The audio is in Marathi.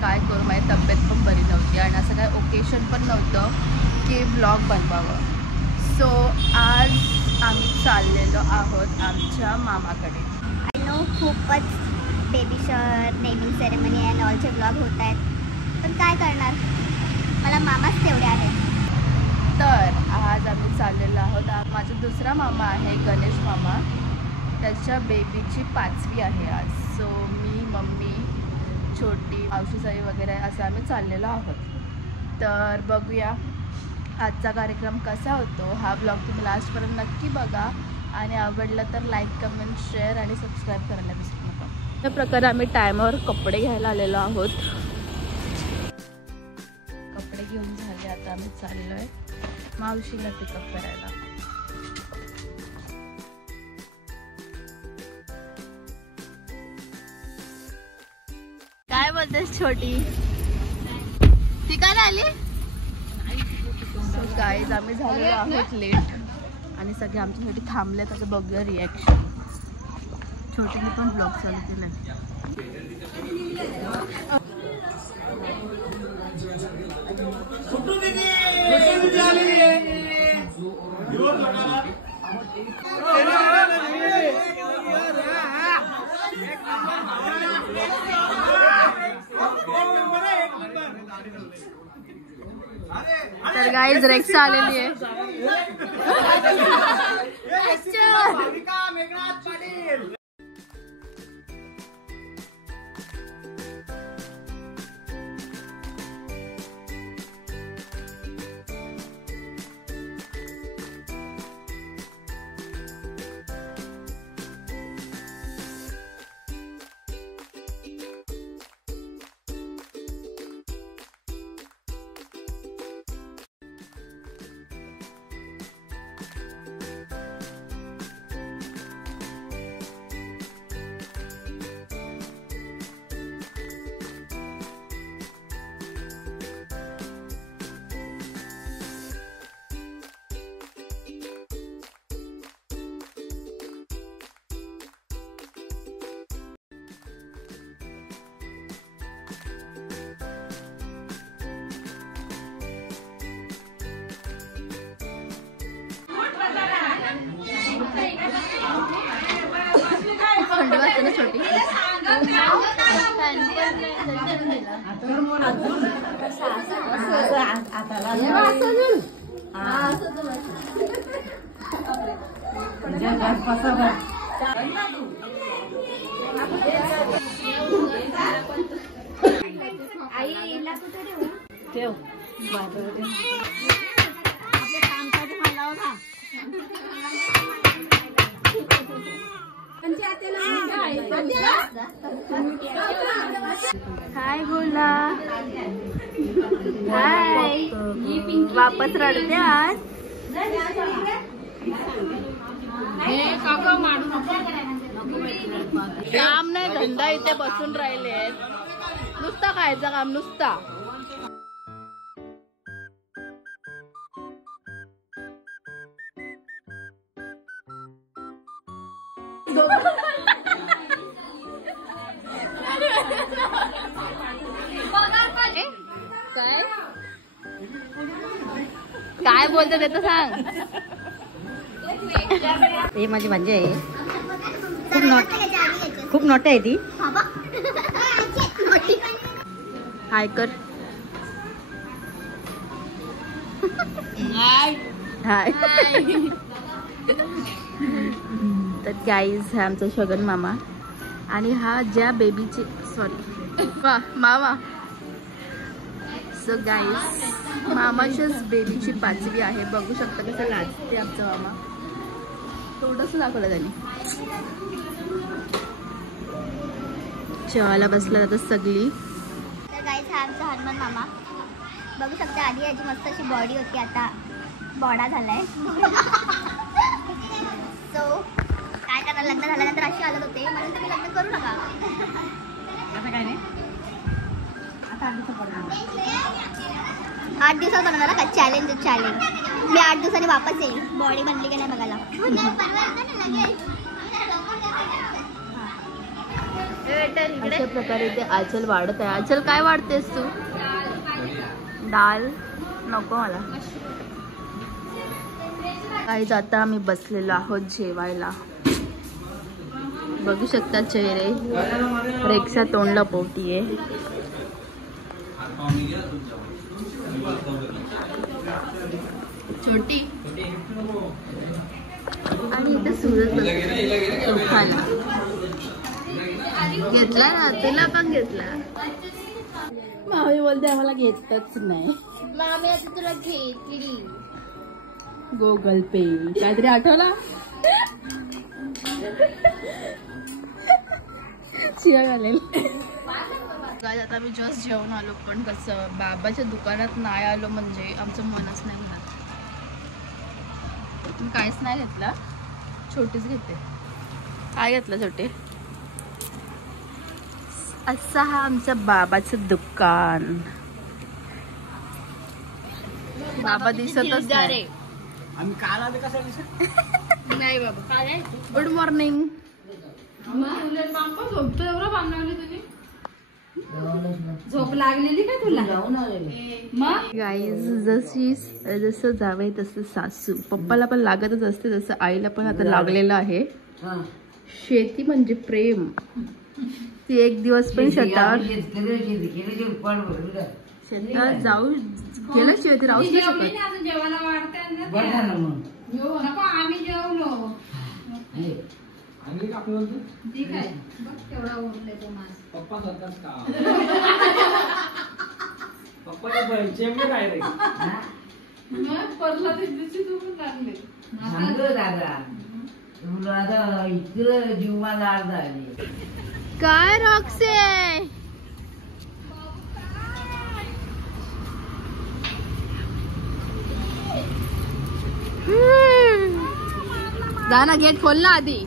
काय करू, माझी तब्येत पण बरी नव्हती आणि असं काय ओकेशन पण नव्हतं की ब्लॉग बनवावं. सो आज आम्ही चाललेलो आहोत आमच्या मामाकडे. आय नो खूपच baby shower, naming ceremony and ऑलचे ब्लॉग होत आहेत, पण काय करणार, मला मामाच तेवढे आहेत. तर आज आम्ही चाललेलो आहोत. माझा दुसरा मामा आहे गणेश मामा, त्याच्या बेबीची 5वी आहे आज. सो मी, मम्मी, छोटी मावशीसाई वगैरे असं आम्ही चाललेलो आहोत. तर बघूया आजचा कार्यक्रम कसा होतो. हा ब्लॉग तुम्ही लास्टपर्यंत नक्की बघा आणि आवडलं तर लाईक, कमेंट, शेअर आणि सबस्क्राईब करायला विसरू नका. अशा प्रकारे आम्ही टायमावर कपडे घ्यायला आलेलो आहोत. कपडे घेऊन झाले, आता आम्ही चाललो आहे मावशीला पिकअप करायला. काय बोलतेस छोटी, ती काय आली? सो गाईज आम्ही झालेलो आहोत लेट आणि सगळे आमच्यासाठी थांबले. त्याचं बघूया रिॲक्शन. छोटीने पण ब्लॉग चालू केलाय. तर गाईज रेक्सा आलेली आहे. थंडी वाजते ना छोटी. हाय बोला, हाय. वापस रडते आज. काम नाही धंदा, इथे बसून राहिले. नुसता खायचं काम, नुसता. काय बोलते ते तर सांग. हे माझी भांजी आहे, खूप नोट आहे ती. हाय कर. हाय. तर गाईज हा आमचा शगन मामा आणि हा ज्या बेबीची मामा. सो गाईज मामाच्याच बेबीची 5वी आहे. बघू शकता कसं लाजते आमचा मामा. थोडंच दाखवलं त्यांनी. जेवायला बसला जातात सगळी. तर गाईज हा आमचा हनुमान मामा. बघू शकता आधी याची मस्त अशी बॉडी होती, आता बॉडा झालाय. सो काय करणार, लग्न झाल्यानंतर अशी हालत होते, म्हणून तुम्ही लग्न करू नका. आता काय नाही, आता 8 दिवसात बनवणार का चॅलेंज. मी 8 दिवसांनी वापस येईल, बॉडी बनली की नाही बघायला. अशा प्रकारे ते आचल वाढत आहे. आचल काय वाढतेस तू? डाल नको मला. काही आता आम्ही बसलेलो आहोत जेवायला. बघू शकता चेहरे. रेक्षा तोंड लपवतीये. छोटी आणि इथे सूरज खाना घेतला ना, तुला पण घेतला. मामी बोलते आम्हाला घेतच नाही. मामी आता तुला घेतली. गुगल पे काहीतरी आठवला. शिवाय घालेल. आता मी जस्ट जेवण आलो, पण कसं बाबाच्या दुकानात नाही आलो म्हणजे आमचं मनच नाही म्हणत. मी काहीच नाही घेतला, छोटीच घेते. काय घेतलं छोटे? असं हा आमचं बाबाचं दुकान. बाबा दिसतच नाही. नाही बाबा. Good morning. झोप लागलेली का तुला? गाईज जसं जावई तसं सासू. पप्पाला पण लागतच असते, जसं आईला पण आता लागलेलं आहे. शेती म्हणजे प्रेम. ती एक दिवस पण शेतात जाऊ गेल्याशिवाय ती राहूच नाही शकत. आम्ही जेवलो. काय रॉक्से? जा ना, गेट खोल ना आधी.